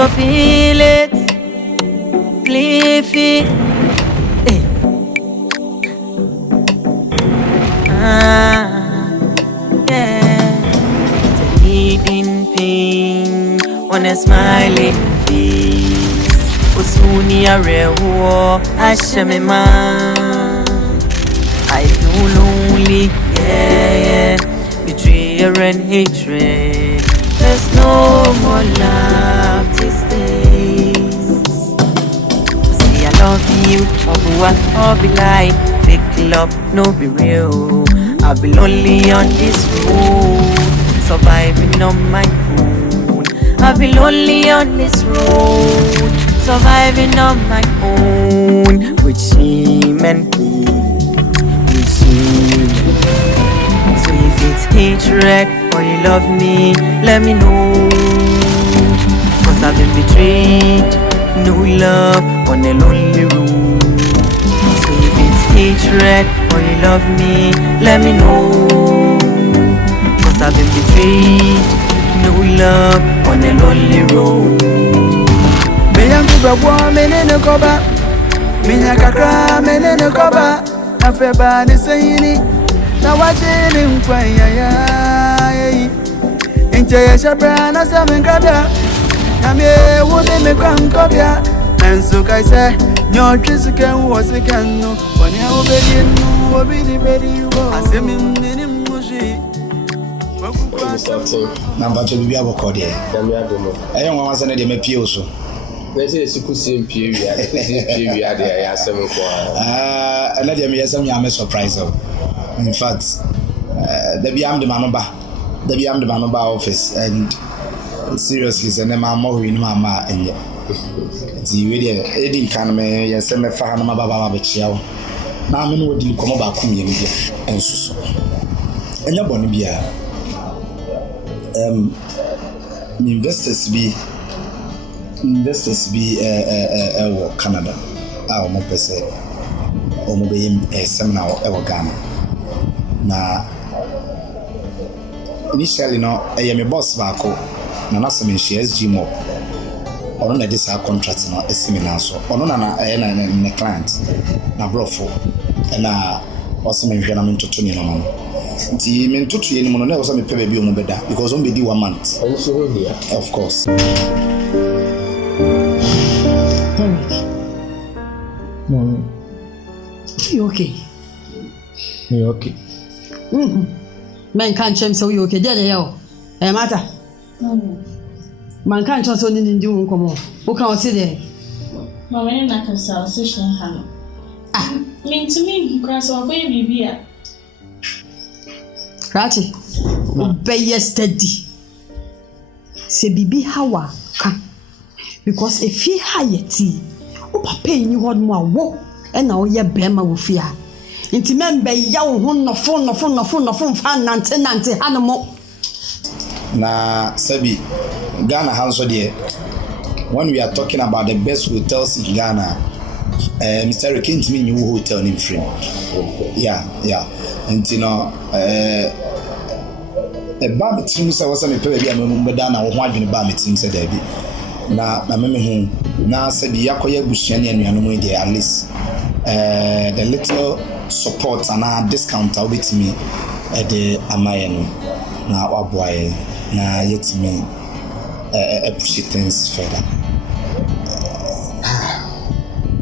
go feel it. Cliffy. Hey. Yeah. It's a hidden pain on a smiling face. Osuni arewo ashemema. I feel lonely, yeah. Betrayal and hatred. There's no more love these days. See, I love you, Oguaa, all be lie. Fake love, no be real. I'll be lonely on this road, surviving on my own. I'll be lonely on this road, surviving on my own. With shame and pain, with shame and pain. So if it's hatred or you love me, let me know. Cause I've been betrayed, no love on a lonely road. So if it's hatred or you love me, let me know. Cause I've been betrayed, no love on a lonely road. Meyangu babwa menene koba, minyakakra menene koba. Nafeba ni sayini, na wajini mkwaya ya. Inche ya shabra na samenkabya, na miye wude mekwa nkobya. Nansu kaise, nyochisuke uwasikanu. Wanya ubedinu, wabidi bedi uwa. Asemi mnini mmushi. Number 2 bibi abokode. Dami adomo. Eyo nwa wasane de mepie oso. Nese sikusi mpie wi ade ya asem ko. Ana de me yesam ya me surprise. In fact, the biam de manoba. The biam de manoba office and seriously say na mama wi ni mama enye. Ti we de edin kan me yesem me fa na mababa ba chia. Na me no wodi komo ba kum ye bia ensuso. Enya boni bia. Investors be Canada. Omo pese omo be seminar e Ghana. Na initially no me boss baako na na some SG mo. Ono na this contract no seminar so. Ono na na client na brofo na also me hwe na me ntoto ni no no. Nti me ntoto ye ni mo no na also me pebe bi omo beda because on be di 1 month. Of course. Mommy. You okay? You okay? Man can't change so you okay. There matter. Man can't change so you do come on. Who can see there? Mama, I'm not consultation. Mean to me, grass or baby beer. Ratty, obey yesterday. Say bibi hawa come because if he high tea. Papa you want more wo and now ye bema wo fear. Inti membe ya wo ho no phone fa nante hanmo. Na Sabi Ghana hanso there. When we are talking about the best hotels in Ghana, Mr. Rekint me new hotel in frame. Yeah. And you know a bar team so was me pay bia me mbeda na wo ho adwene bar team said there bi. Na meme hu na se bi yakoye busuani anuanom dey at least the little support and discount will be to me the amayen na waboaye na yetimi push things further.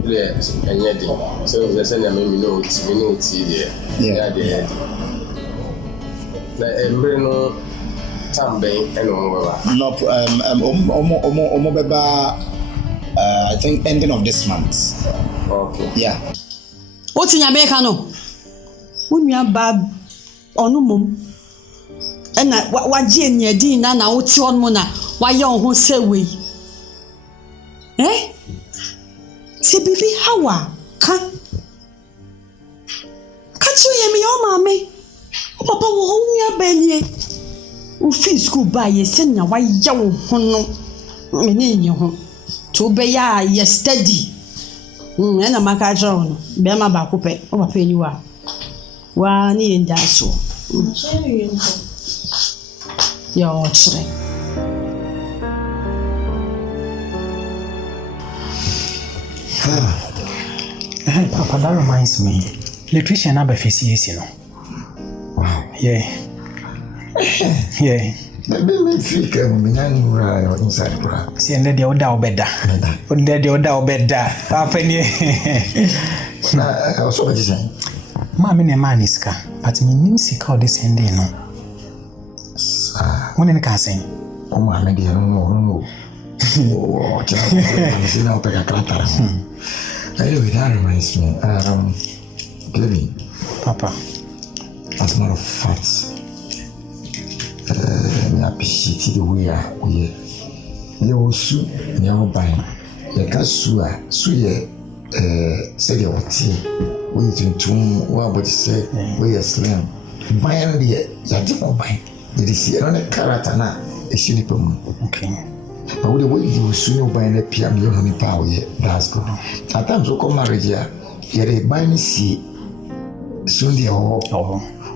Yes, and yet so the send me know there. Yeah, there. The no Tambe and no I think ending of this month. Okay. Yeah. What's in America no? When you are bad onu mum. And what Jane ye din na woti on mo na wa ye on ho say we. Si bibi hawa ka you ye me o mama. O papa wo ho nua banye. O fi school ba ye sen na wa ye wo ho no. Me ne ye ho. To be ya ye steady. Na maka jo no. Be ma ba ko pe. O papa ni wa ni nda so. Yo chere. Papa, that reminds me. Electrician number FCS, you know. Wow. Yeah. Me feel right inside bra. See, and the old better. The old better. Papa, Also, what you saying? Mammy, ne man is car, but me nimsy call this end, no. When in can say, Oh, my dear, no. Oh, just now take a clatter. Anyway, that reminds me. Baby, Papa, as a matter of fact, I appreciate the way you also never buy. The casua, said your tea. We to what would you say? We are slim. Buy the Yadipo buy. It is another character now. A shilipum. Okay. But the way you soon buy the PM, you don't need power yet. That's good. At times, we come marriage here. You're buy me see soon the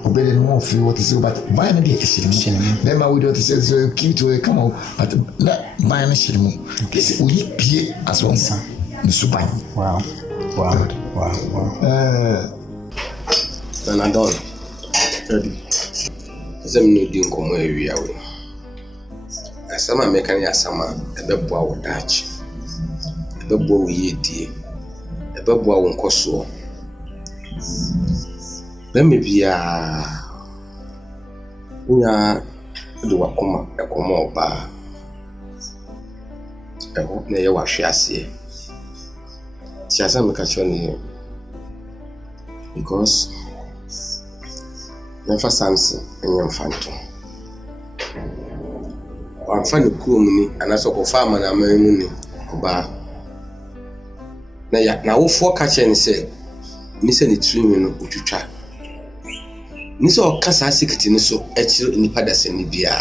obey more feel what is but buy me the shilling. Then I would have said so cute to come out, but not buy me shilling. This will be as one son. Wow. And I don't. Ready. As I'm not doing come area. As I'm making a summer, a beboa with Dutch. A beboa with Yeti. A beboa won't cost so. Let me be we are do a comma bar. I hope they are shassi. She has a catching because never Samson and young phantom. I'm finding the cool money and I saw farmer and I'm money. Now, 4 catching say, Nissa the tree in Uchucha. Niso Casa secret in so actually in the Padas and Libya.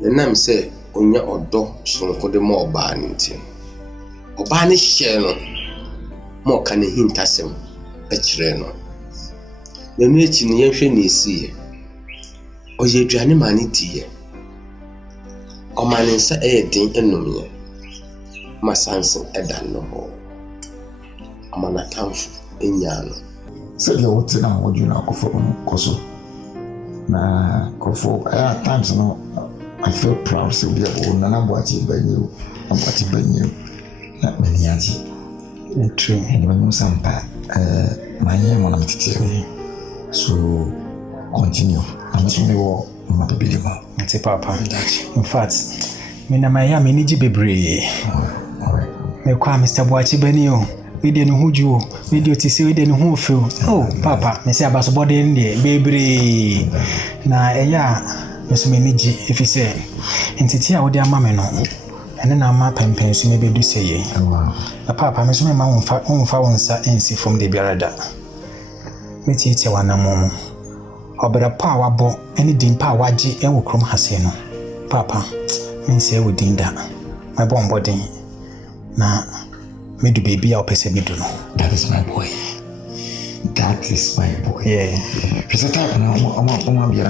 The name say, on your odo, so for the more barning. Obani shell more can a hint as him a treno. The meeting ye see. O ye journey manity. O man in sa aiding enemy. My sons and dan no more. A man at Komfo in Yano. Said you would tell what you know, Koso. Na Komfo, at times no, I feel proud to be a old Nanabuati by you, and what you bring you. Not many years. True. And when you sampa, my name on a so continue. I'm telling my baby. It's a papa. In fact, me na my yam in Bebre. Me Kwame Mr. Boakye Benio. We didn't hold you. We do to see we didn't hold feel. Oh, papa, me say about body in there, Bebre. Na Miss Miniji, if you say, and Titia would their mamma no. And then I'm up and pens, maybe do say, a papa, Miss Mamma won't found say from the Berada. Me teach one a moment. Or better power bo any dim power G and will crom Haseno. Papa, me say within that. My bomb body. Now, me do baby or person me do know. That is my boy. That is my boy. Yeah. She's a type now. I'm be a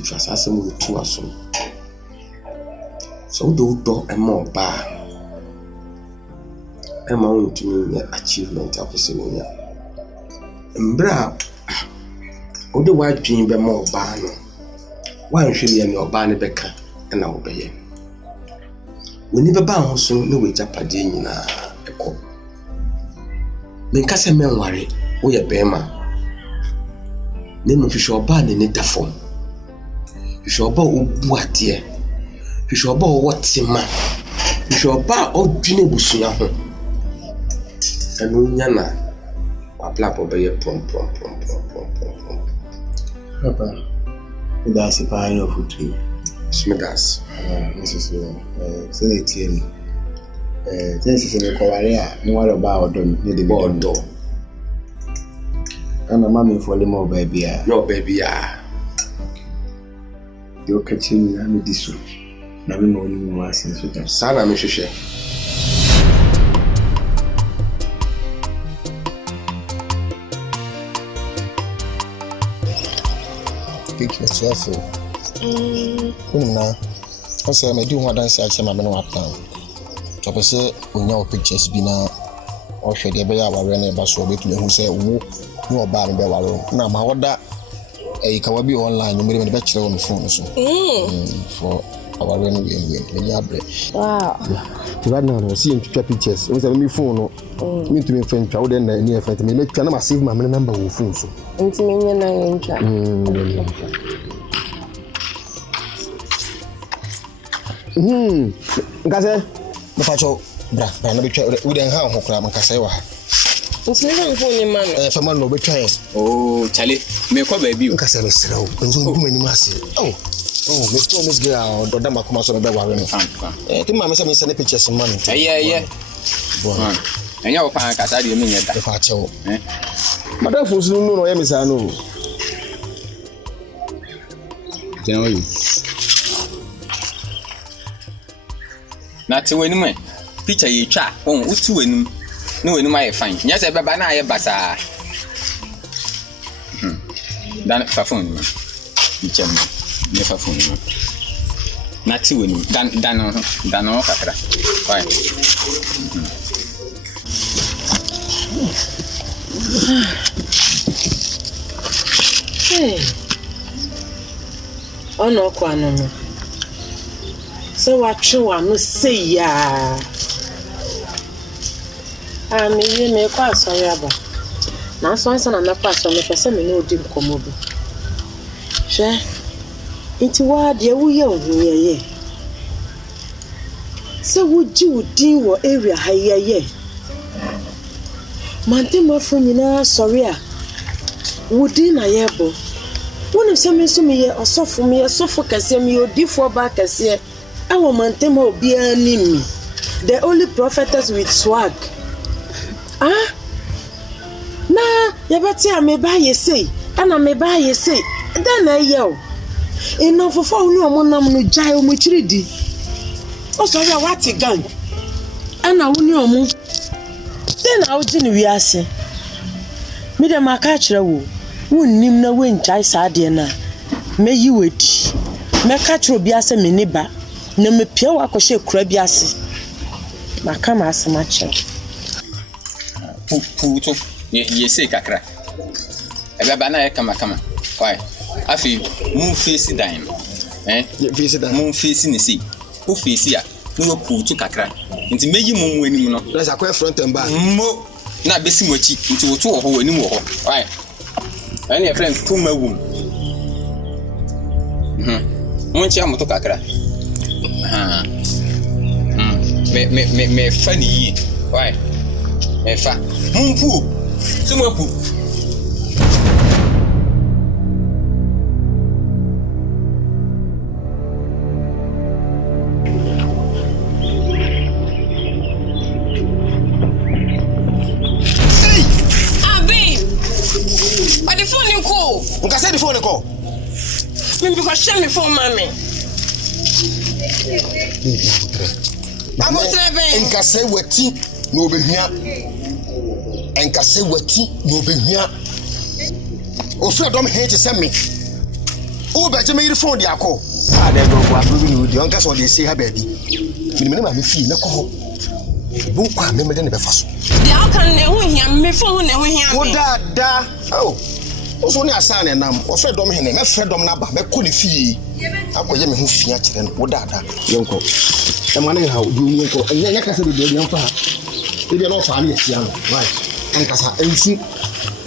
If I say move to us, so do a more bar. I'm on to me achievement of the senior. And bra, all the white dream be more bar. Why should you your barney becker and I'll obey? We never bound so no way Japadine a cop. Menkasa men worry, we a bema. Name of your barn in it form. You shall bow what dear. You shall bow what's in man. You shall bow old Jinebusia. And Yana, a plap obey a pom. Papa, that's a pile of food tree. Smithers, Mrs. Senator. This is a Korea, no one about them near the board door. I'm a mammy for the more baby. Your baby, You're catching me this one. Now, we morning was in Sudan. Sana, Mrs. Pick yourself. Now, say me do one dance I ma me no apam. To be say onya pictures bi na o hwe de be ya ware na ba so betumi hu say wo no ba me be ware na ma woda e ka wa bi online me be kire wo me phone so. For our when we abre. Wow. To that now see in pictures. We say me phone no. Me to me friend twa na ni e friend me twa na save my number wo phone so. Nti me nya na ntwa. Ngase me facho bra na be twa we den ha ho kra man kasa wa ha. Nti me phone ni man. Fa man no be twa yes. Oh, chale. Me ko ba bi o. Ngase be sra o. Nso ngu mani ma se. Oh, me promise girl, do da makoma so be ware no. Ti ma me say me send pictures man. Yeah. Bon. Enya wo pa kasa de me nyeta. E fa chewo. Madam Fosu no ye me sa no. Tena wo. Na ti wenu me. Picture ye twa. Utu wenu. No wenu ma ye fine. Nya se beba na ye basa. Dan fa phone me. Ichem. Ne fa phone me. Na ti wenu. Dan no kakra. Why? Hey. Ono kwa no. So what you no say ya. Me me kwa so Araba. Na so nsa na kwa so me pese me no di nkomo bi. Hwe. Nti wa de wo ye ohuyeye. Se wo ji wo din wo area ha yeye. Mante mafo nyina sorry a. Wo din na yebo. Wonu se me so me ye osofo me sofo kase me odifo ba kase. Awo mante ma obi animi. The only prophetess with swag. Ah? Na yabati ameba yesei. Ana meba yesei. Da na ye. Eno fofo unu omonam no jai o muchiridi. O sorry a wati gang. Ana uni omu. Den a oji ni wiase. Me dem aka kire wo. Wonnim na wenjai saade na. Meyi wedi. Me ka kire obi ase me niba. Na me pia wa akɔhye kura bi ase. Maka ma asema kire. Puto. Ye say kakra. Ebe ba na ye kama. Why? Afi mun face dan. Face dan. Mun face ni si. O face ya. No puto kakra. Nti meyi mun wanim no. Let's akwa front and back. Mo na besi mochi. Nti woto wo ho wanim wo ho. Why? Ani your friend puma wum. Mun chi amoto kakra. Me funny. Why? Me fa. Mun pu. Sumo pu. Nka say the phone call. Me because share me phone mommy. Abotre ben. Nka say wati no obehua. Nka say wati no obehua. O so dom hate say me. O be je me phone dia call. Ah dey go kwa bru ni odi. Nka so dey say ha baby. Me ma me fi na ko ho. Bu kwa me de ne be fa so. Dia kan ne hu hia me phone ne hu hia me. Wo da. Oh. Oso ni asane nam o fe dom hene me fe dom na ba me ko ni fie akoye me hu fia kire no wo dada yenko e ma na ha du yenko enya kasa de de yenfa e de no fa na esia no right en kasa ensi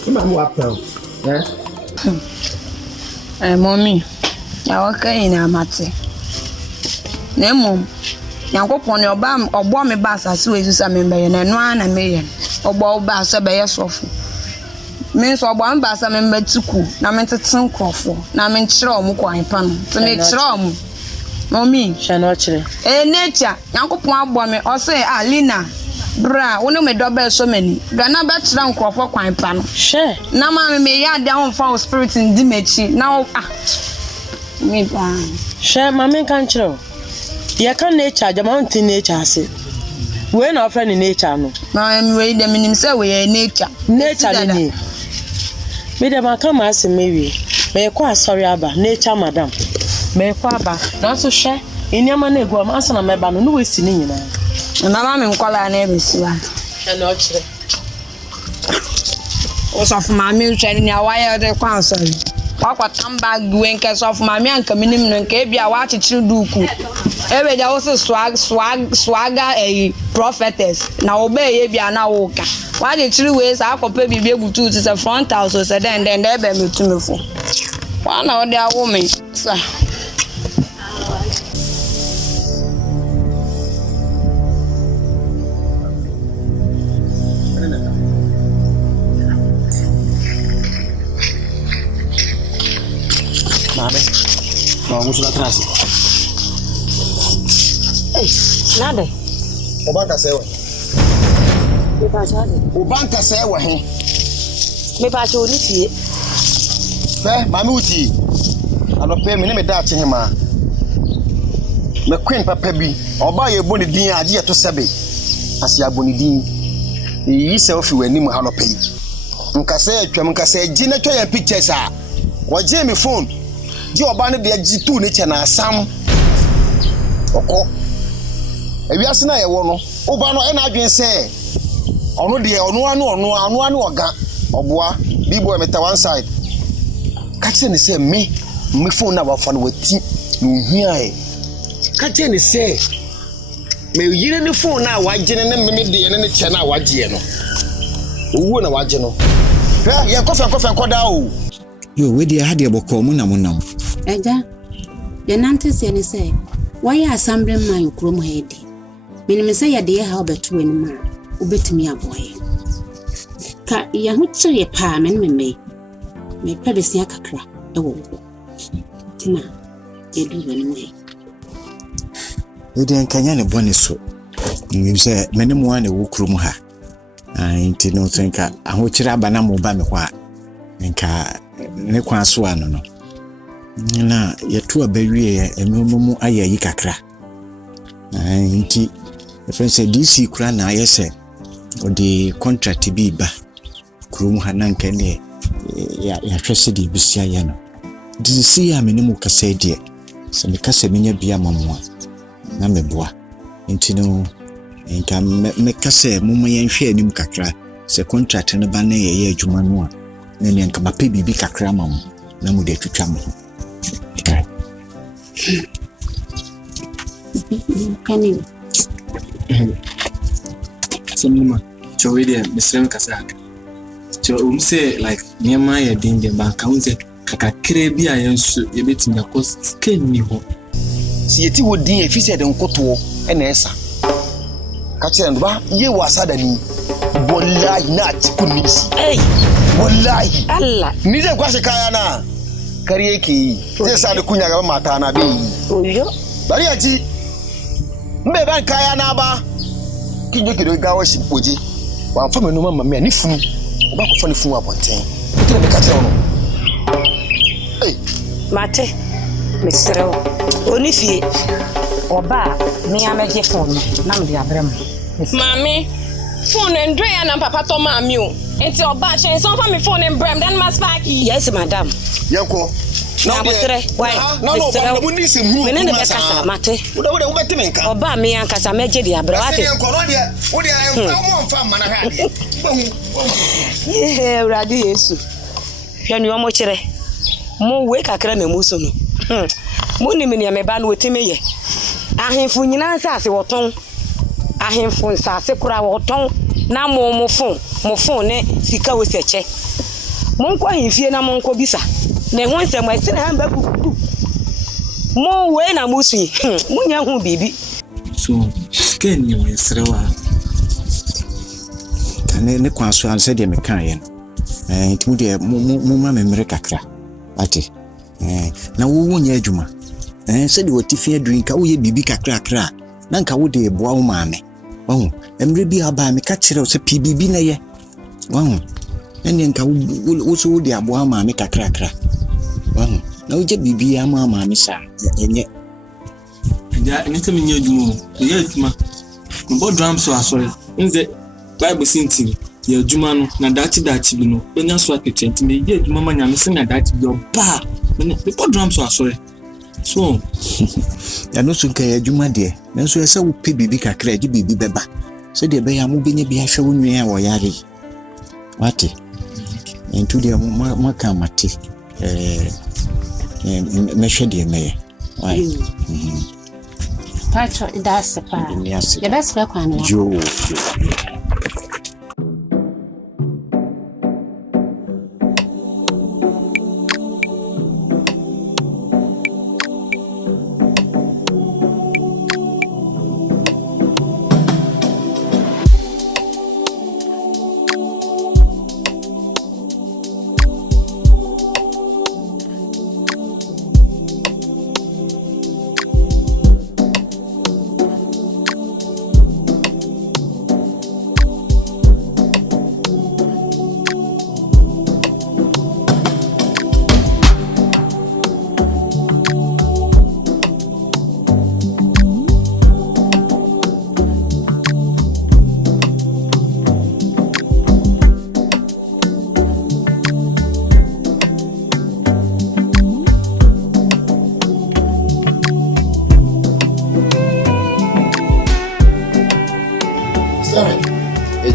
e ma mu apel mommy ya waka ina mate na mom yankopon ne obo me ba asase we susa me be na no ana me ye obo ba so be ye sofo me so obo am ba sa me matuku na me teten krofo na me nkyere omo kwan pa no to me kyere omo mommy sha no kyere nature yankopon abo me o say Lina bra wonu me do be so mani do na be kyere nkrofo kwan pa no she na ma me ya da on fa spirit ndi mechi na me ba she ma me kan kyere ye kan nature jama on tin nature ase we na ofre ni nature no na me we de minim say we nature ni me dem aka ma ase mewie me ko asori aba nature madam me ko aba na so hwe Eniama na egu ama asa na meba no we si ni nyina. Mama me nkwala na ebesiwa. Ana o kire. Osofu mami hwere ni awaye de kwanso. Wakwata bag we nke sofu mami anka minim no nke bia wa chichiri duku. Ebe ja wo swaga prophetess na obeye bia na wo ka. Wa chichiri we sa akope bibie butu ti se front house so then ebe metumefo. Wa na ode awo me sa. Mame, no musu na trasi. Nada. Obanka sewe. Me pa chade. Obanka sewe he. Me pa chode tie. Fe, mame uti. Anope me ne me da che hema. Me queen papa bi. Oba ye boni din age ye to sebe. Asi aboni din. Yi se ofi wani mu ha no pay. Nkase atwam nkase agi na twa ya pictures a. Waje me phone. Ji oba ne de agi tu ne che na asam. Oko. Ewiase na ye wo no. Oba no e na adwen se. Ono de ono anu oga. Oboa. Bibo emeta one side. Kache ne se me phone na wafa no wati. No hia e. Kache ne se me yire ne phone na wagye ne me de ne che na wagye no. Owo na wagye no. Hwa ye kofa nkoda o. Yo we dey ha dey boko munam. Eja. Ye nante se ne se why assembly man krom headi. Menim se ye dey ha obeto ani ma obetumi aboye. Ka ya hu kire pa me pede sia kakra ewo. Tina edu wani me. We dey nkanya ne bone so. Menim se menim wa ne wo krom ha. Nti no thinka aho kire aba na mo ba me kwa. Nka ne kwa so ano no. Na yetu abawie emumu ayayi kakra. Nti friends DC kura na ayese odi contract bi ba krum hananka ne ya hwese di bisia ye no. DC ya menimu kasa die. Se me kasa menya bia mamwa na meboa. Nti no nka me kasa mumu yenhwe anim kakra se contract ne ba na ye adwuma no a na ne nka mape bibi kakra mamu na mu de twetwa mo. Can you? Some Joey, Mr. Casac. So, say, like, near my danger bank, I would say, Kakakrebia, and you bet in the coast skin you. See, it would be if you said on Koto and Essa. Catch and ba, ye was suddenly. Wallahi not kunis. Hey, wallahi. Allah. Neither was a Kayana. Karieki. This are the Kunyaga Matana be. Oh, yo. Bariaji. Mbeban Kayana ba. Kinyo gawashi oji. Wa fami no mama me ani funu. Oba ko fani funu abonten. Kire me ka tire no. Hey, Mate. Me srew. Oni fie. Oba me ameje phone na me abrem. Mami, phone and Dre and Papa to mami o. Enti oba chen so fa me phone and brem then mas parky. Yes, madam. Yanko. Na botre. Why? No, but we need some room. Me ne be kasa mate. Wo beti me nka. Oba me ankasa meje di abrem ate. Yanko no de. Wo de am fa mana ha de. Yeah, Radi Yesu. Hwanu omo kire. Mo we kakra na muso no. Mo ni me ne me ba no wetime ye. Ahemfu nyina nsase woton. Ahemfu nsase kura woton na mo phone ne sika wo seche. Mo nko ahemfie na mo nko bisa. Ne ho nsem ase na hamba kuku. Mo we na musu. Mo nya hu bibi. So, skin you is rewa. Ne kwa so anse de meka ye no ntimu de mu ma memre kakra ati na wo nya adwuma se de wotifi adwin ka wo ye bibi kakra na nka wo de boa wo maame wahu emre bi aba me ka kire se PBB na ye wahu ene nka wo so de aboa maame kakra wahu na wo je bibi ama maame sa enye ja anytime nya adwuma ye adwuma mbo drums so asori nze Bible sinti ye adwuma no na dachi bi no benya so akete me ye adwuma manya me se na dachi bi oba me po drum so asore So, ya no so nka ya adwuma de. Nanso ya sa wo pe bibi kakra di bibi beba. So de be ya mo bi ne bi ahwe wo nwe a wo yare. Wate. Into de mo ka mate. Me hwe de me. Why? Pacho, that's the part. The best for Kwame. Jo.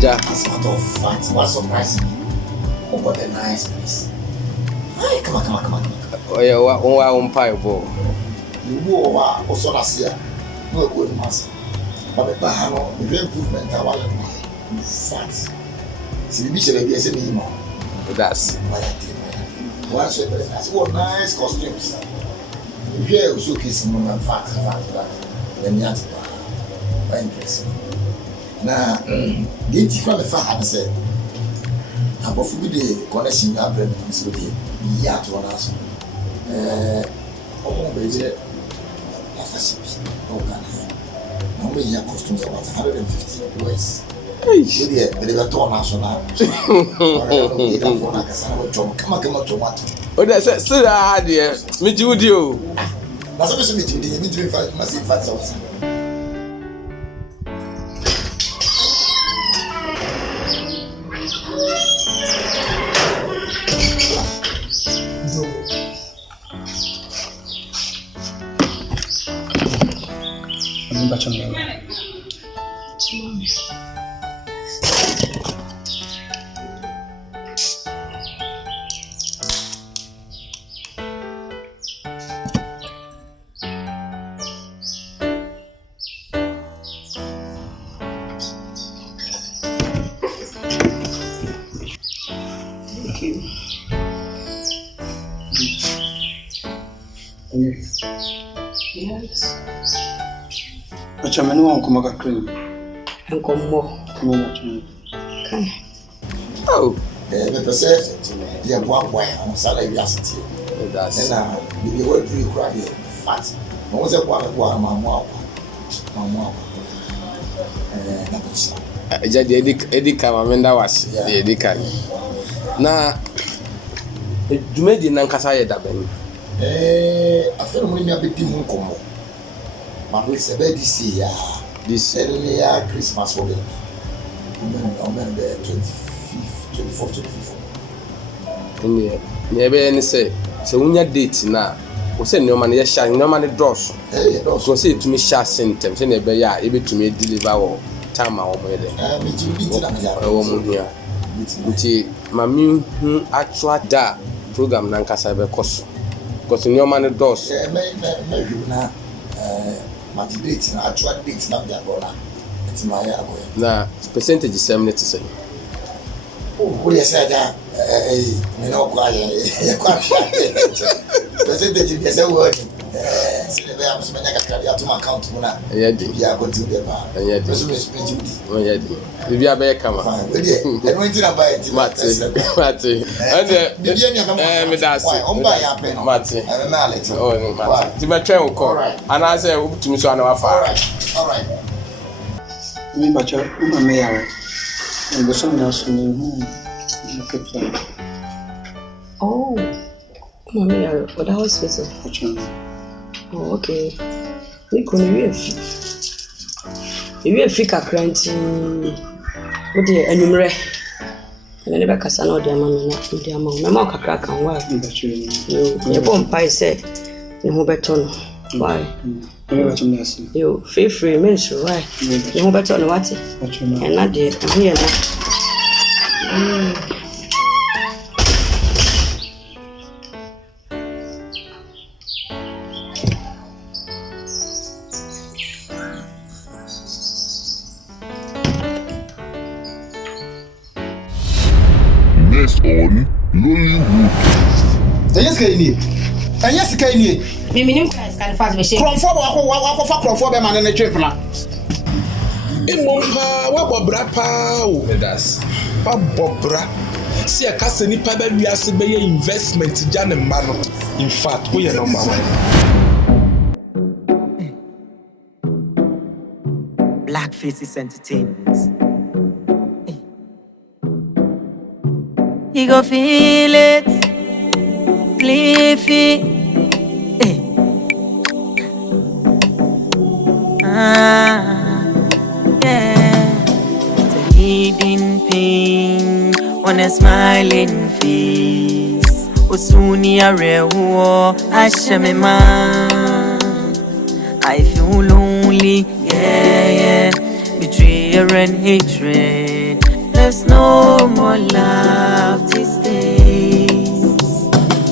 As a matter of fact, what surprised me? Oh, what a nice place. Hey, come on. Oh, yeah, one pipe ball. You go also last year. No good mass. But the Bahano, the improvement, I want in fact. See, the beach of the SME. That's one shape. That's what nice costumes. If you are showcasing them, fact. Then you have to buy interesting. Na the different fact say abofu bi de connection ya brand so dey ya to na so omo be je la fashion o kana na we ya costumes about 150 US we dey be to national kama tomato o dey say that there me judi o na so me judi me judi fa must fa so Yes. But I'm no one come back cream. And come more. Okay. Oh, the person, yeah, Boakye, I'm sorry, we are sitting. That's the word you cry fat. I was a Boakye, Mama. Eddie Kamamenda was the Eddie Kan. Now, you made the Nankasa Daben. I feel when you're between Komfo. But it's a baby see this year Christmas for them. On the 24th. Never any say, so when your date now, we say no man, yes, no man draws. So say to me, share symptoms, and never ya able to me deliver time our wedding. Mammy, actual da program Nankasa cost. Because in your money doors, my date, actual date, not their brother. It's my now, percentage is 70%. Oh, yes, I got a no quiet. Percentage is a word. To my account, yeah, going to the bar. And yet, if you are back, come on. I'm going to buy it. Matty, to my train will call. And I say, to me, so I know how far. All right. Me, but you're a mayor. And there's someone else who oh, Mommy, what I was with. Oh, okay. We couldn't be a fika cranty. What dear, and you and never Cassano, dear mamma, dear mamma, crack and work. You won't pie say, You know better. Why? You feel free, minister. Why? You know better. What? And not there. I'm here now. Next on Lollywood. Yes, Kaini. And yes, Kaini. Miminim can fast machine. Komfo wa Komfo be man na twepla. Emompa wa bobra pa o medas. Wa bobra. Si akase nipa ba wiase be ye investment ja ne mba no. In fact, we are number 1. Black Faces Entertainment. You go feel it, Cliffy. Yeah. It's a hidden pain on a smiling face. Osuni arewo ashemema. I feel lonely, yeah. Betrayal and hatred. There's no more love.